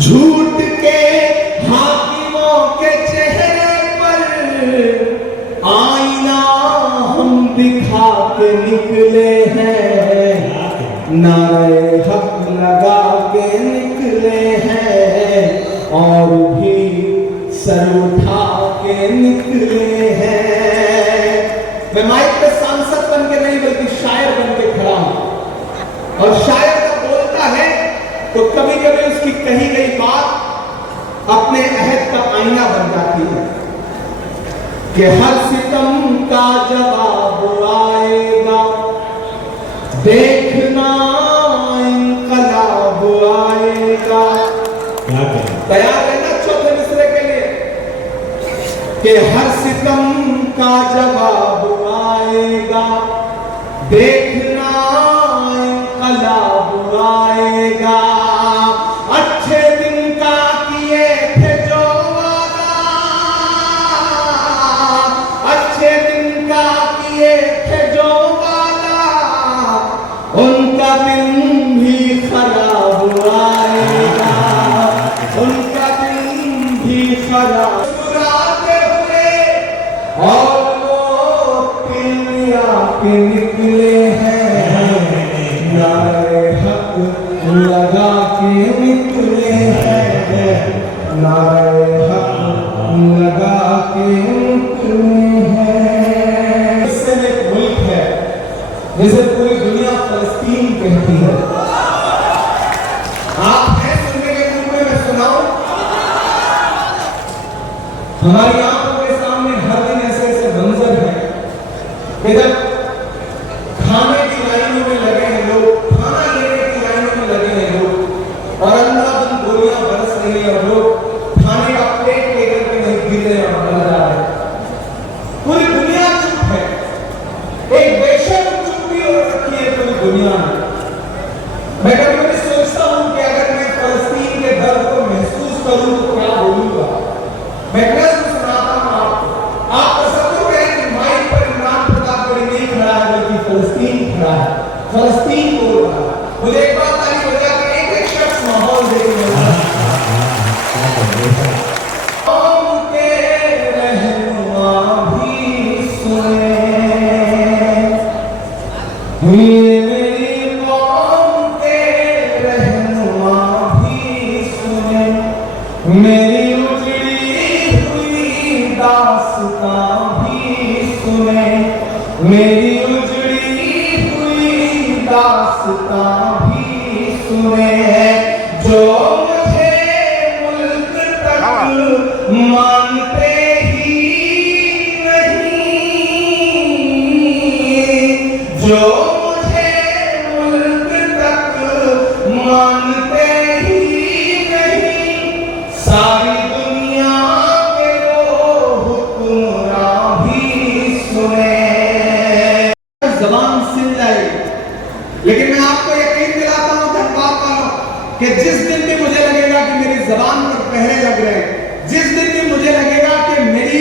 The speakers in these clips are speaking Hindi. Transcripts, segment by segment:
झूठ के हाकिमों के चेहरे पर आईना हम दिखा के निकले हैं, नारे हक लगा के निकले हैं और भी सर उठा के निकले हैं। मैं माइक पे सांसद बन के नहीं बल्कि शायर बन के खड़ा हूं, और शायर जब बोलता है तो कभी कभी उसकी कही गई बात अपने अहद का आईना बन जाती है कि हर सितम का जवाब आएगा, देखना इनकलाब आएगा। तैयार है ना चौथे मिसरे के लिए कि हर सितम का जवाब आएगा, देखना इनकलाब आएगा। अच्छे दिन का किए थे जो वादा, अच्छे दिन का किए थे जो वादा, उनका दिन भी खराब आएगा, उनका दिन भी खराब हुए और लोग पिलिया के निकले हैं, नारे हक लगा के निकले हैं, नारे हक लगा के निकले हैं। इससे एक मुल्क है जिसे पूरी दुनिया फलस्तीन कहती है। आप हैं सुनने के मुंह में मैं सुनाऊं? हमारी आंखों के सामने हर दिन ऐसे ऐसे मंजर हैं कि जब खाने की लाइनों में लगे हैं लोग, खाना लेने की लाइनों में लगे हैं लोग, और अंधाधुंध गोलियां बरस रही है और लोग खाने का प्लेट लेकर के नहीं गिर रहे और मर जा रहे। पूरी दुनिया चुप है, एक बेशर्म चुप्पी हो रखी है पूरी दुनिया में। मैं कभी सोचता हूं कि अगर मैं फलस्तीन के दर्द को महसूस करूं तो क्या बोलूंगा। मैं नज़्म सुनाता हूं आपको। आप तसव्वुर करें कि माइक पर इमरान प्रतापगढ़ी नहीं खड़ा है बल्कि फलस्तीन खड़ा है, फलस्तीन बोल रहा है। मुझे एक बात ताली बजा के एक एक शख्स माहौल देने वाला कौम के रहनुमा भी सुने, मेरी कौम के रहनुमा भी सुने, मेरी उजड़ी हुई दास्तां भी सुने, मेरी उजड़ी हुई दास्तां भी सुने, जो मुझे मुल्क तक मानते ही नहीं, जो मुझे मुल्क तक मानते ही नहीं, सारी दुनिया के वो हुक्मरां भी सुने। जबान सिल जाएगी, लेकिन मैं आपको यकीन दिलाता हूं धनबाद वालों कि जिस दिन भी मुझे लगेगा कि मेरी जबान पर पहरे लग रहे, जिस दिन भी मुझे लगेगा कि मेरी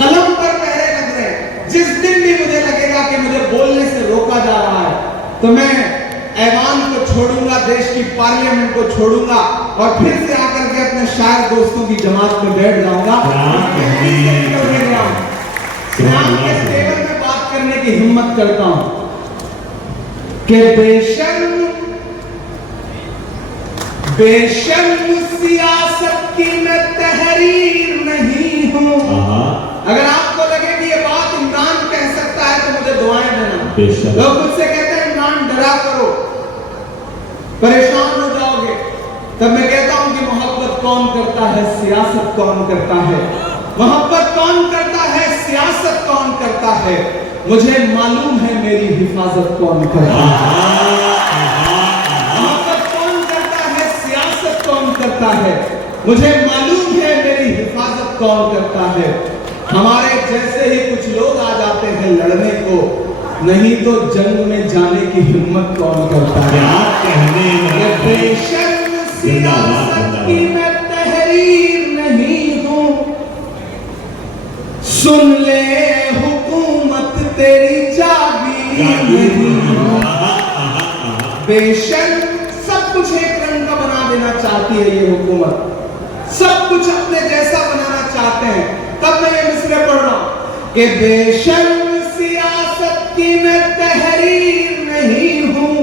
कलम पर पहरे लग रहे, जिस दिन भी मुझे लगेगा कि मुझे बोलने से रोका जा रहा है, तो मैं ऐवान को छोड़ूंगा, देश की पार्लियामेंट को छोड़ूंगा और फिर से आकर के अपने शायर दोस्तों की जमात में बैठ जाऊंगा। के टेबल में बात करने की हिम्मत करता हूं कि बेशर्म सियासत की मैं तहरीर नहीं हूं। अगर आपको लगे कि ये बात इमरान कह सकता है तो मुझे दुआएं देना। लोग मुझसे कहते हैं इमरान डरा करो, परेशान हो जाओगे, तब मैं कहता हूं कि मोहब्बत कौन करता है, सियासत कौन करता है, मोहब्बत कौन करता है, सियासत कौन करता है, मुझे मालूम है मेरी हिफाजत कौन करता है। मोहब्बत कौन करता है, सियासत कौन करता है, मुझे मालूम है मेरी हिफाजत कौन करता है। हमारे जैसे ही कुछ लोग आ जाते हैं लड़ने को, नहीं तो जंग में जाने की हिम्मत कौन करता है। बेशर्म सियासत की मैं तहरीर नहीं हूं, सुन ले हुकूमत तेरी जागी नहीं। बेशर्म सब कुछ एक रंग का बना देना चाहते चाहती है ये हुकूमत, सब कुछ अपने जैसा बनाना चाहते हैं। तब मैं ये मिसरे पढ़ रहा हूं कि बेशर्म सियासत की मैं तहरीर नहीं हूं,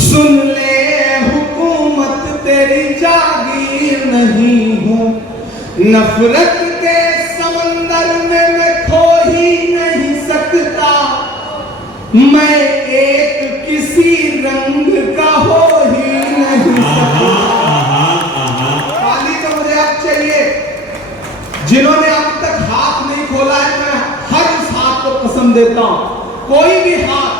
सुन ले हुकूमत तेरी जागीर नहीं हूं, नफरत के समंदर में मैं खो ही नहीं सकता, मैं एक किसी रंग का हो ही नहीं सकता। खाली तो मुझे अब चाहिए, जिन्होंने अब तक हाथ नहीं खोला है मैं हर उस हाथ को पसंद देता हूं। कोई भी हाथ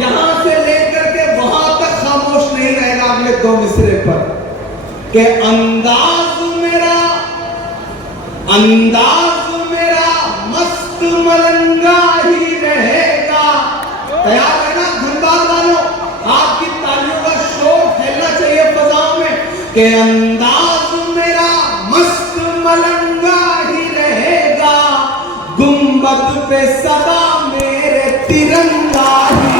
यहां से लेकर के वहां तक खामोश नहीं रहेगा अगले 2 मिसरे पर कि अंदाज मेरा मस्त मलंगा ही रहेगा। तैयार है ना धनबाद वालों, आपकी तालियों का शोर फैलना चाहिए फजाओं में कि अंदाज मेरा मस्त मलंगा ही रहेगा, गुंबद पे सदा मेरे तिरंगा ही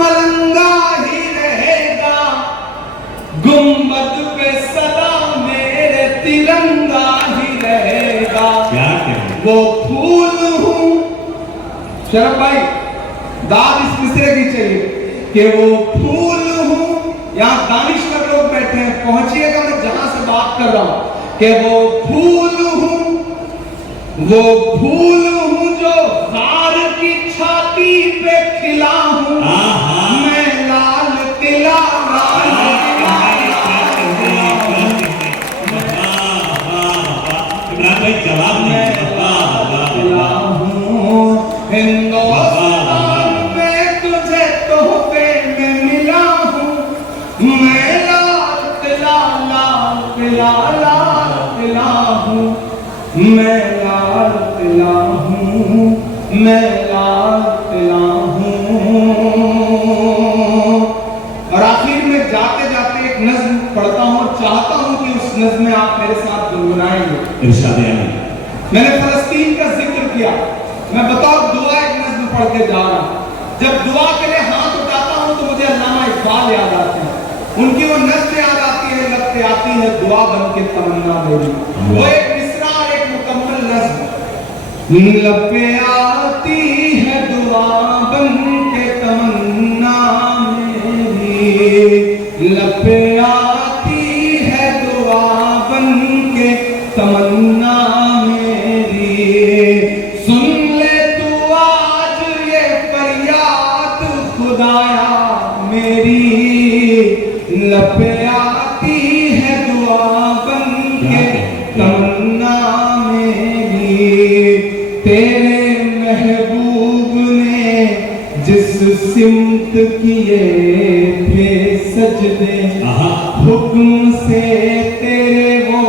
मलंगा ही रहेगा, गुंबद पे सदा मेरे तिरंगा ही रहेगा। वो फूल हूं, शरफ भाई दाद इस मिसरे की चाहिए कि वो फूल हूं। यहां दानिश्वर लोग बैठे हैं, पहुंचिएगा मैं जहां से बात कर रहा हूं कि वो फूल हूं जो जार की छाती पे खिला हूं, मैं लाल किला जवाब हिंदुस्तान में तुझे तोहफे में मिला हूँ, मैं लाल किला हूँ, मैं लाल किला हूँ, मैं लाल किला हूँ। और आखिर में जाते जाते एक नज्म पढ़ता हूँ और चाहता हूँ कि उस नज्म में आप मेरे साथ गुनगुनाएंगे। इरशाद मैंने फलस्तीन का जिक्र किया, मैं बताओ दुआ एक नज्म पढ़ के जा रहा हूं। जब दुआ के लिए हाथ उठाता हूं तो मुझे अल्लामा इकबाल याद आते हैं, उनकी वो नज्म याद आती है, लब पे आती है दुआ बन के तमन्ना मेरी। वो एक मिसरा और एक मुकम्मल नज्म। लब पे आती है दुआ बन के तमन्ना मेरी, लब पे आती है दुआ बन के तमन्ना मेरी, सुन ले तू आज ये फरियाद खुदाया मेरी, लपे आती है दुआ बन के तमन्ना मेरी। तेरे महबूब ने जिस सिमत किए थे सजदे, हुक्म से तेरे वो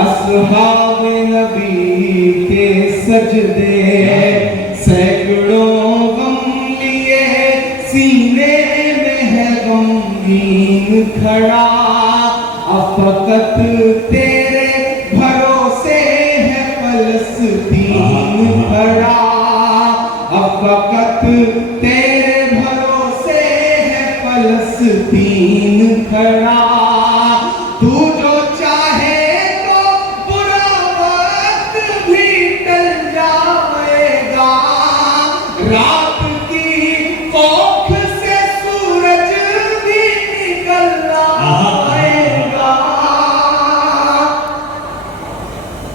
असहाब नबी के सजदे, सैकड़ों गम लिए सीने में है गमगीन खड़ा, अफकत तेरे भरोसे है फलस्तीन खड़ा, अफकत तेरे भरोसे है फलस्तीन खड़ा। तू जो चाहे तो बुरा वक्त भी टल जाएगा, रात की कोख से सूरज भी निकल आएगा।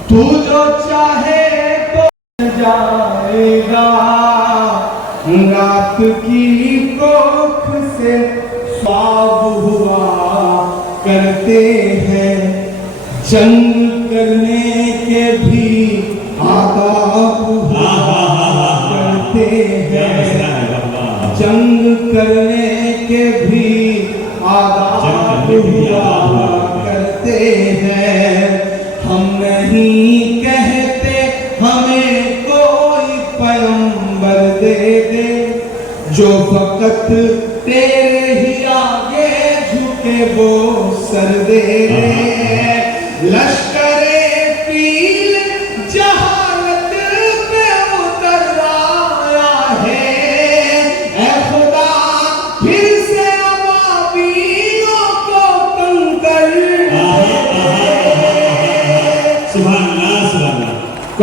तू जो चाहे तो टल जाएगा, रात की कोख से ख्वाब हुआ करते हैं, जंग करने के भी आदाब हुआ करते हैं, जंग करने के भी आदाब हुआ करते हैं। हम नहीं कहते हमें कोई पैगंबर दे दे, जो फकत तेरे ही आगे झुके वो सर दे दे। लश्करे पील जहालत पे उतर आया है, ऐ खुदा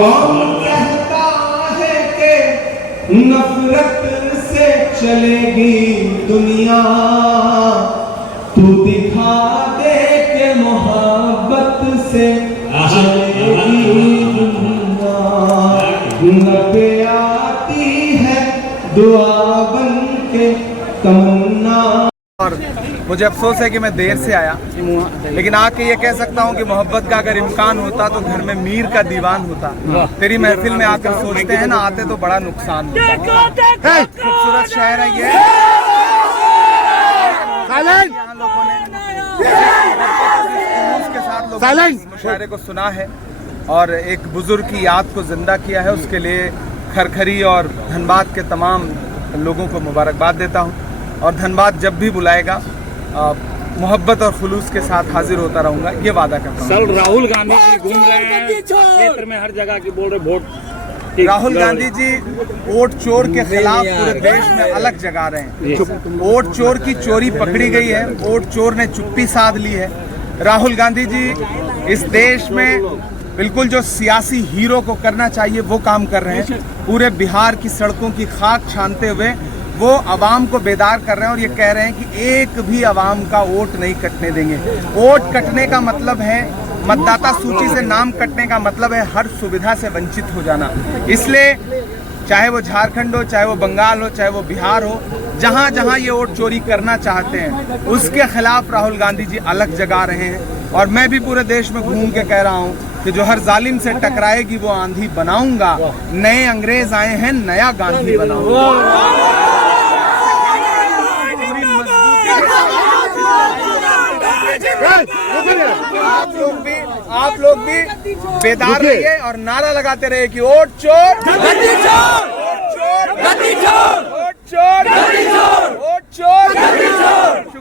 कौन कहता है कि नफरत से चलेगी दुनिया, तू दिखा दे के मोहब्बत से चलेगी दुनिया। नबे आती है दुआ बन के तमन्ना। और मुझे अफसोस है कि मैं देर से आया, लेकिन आके ये कह सकता हूँ कि मोहब्बत का अगर इम्कान होता तो घर में मीर का दीवान होता। तेरी महफिल में आकर सोचते हैं ना, आते तो बड़ा नुकसान होता। खूबसूरत शहर है ये। यहाँ लोगों ने के साथ लोगों ने इस मुशायरे को सुना है और एक बुजुर्ग की याद को जिंदा किया है। उसके लिए खरखरी और धनबाद के तमाम लोगों को मुबारकबाद देता हूँ। और धनबाद जब भी बुलाएगा मोहब्बत और खुलूस के साथ हाजिर होता रहूंगा, ये वादा करता हूँ। सर राहुल गांधी जी घूम रहे हैं क्षेत्र में, हर जगह की बोल रहे वोट। राहुल गांधी जी वोट चोर के खिलाफ पूरे देश में अलग जगा रहे हैं। वोट चोर की चोरी पकड़ी गई है, वोट चोर ने चुप्पी साध ली है। राहुल गांधी जी इस देश में बिल्कुल जो सियासी हीरो को करना चाहिए वो काम कर रहे हैं। पूरे बिहार की सड़कों की खाक छानते हुए वो आवाम को बेदार कर रहे हैं और ये कह रहे हैं कि एक भी आवाम का वोट नहीं कटने देंगे। वोट कटने का मतलब है, मतदाता सूची से नाम कटने का मतलब है हर सुविधा से वंचित हो जाना। इसलिए चाहे वो झारखंड हो, चाहे वो बंगाल हो, चाहे वो बिहार हो, जहाँ जहाँ ये वोट चोरी करना चाहते हैं उसके खिलाफ राहुल गांधी जी अलग जगा रहे हैं। और मैं भी पूरे देश में घूम के कह रहा हूँ कि जो हर जालिम से टकराएगी वो आंधी बनाऊंगा। नए अंग्रेज आए हैं, नया गांधी बनाऊंगा। आप लोग भी बेदार रहिए और नारा लगाते रहिए कि वोट चोर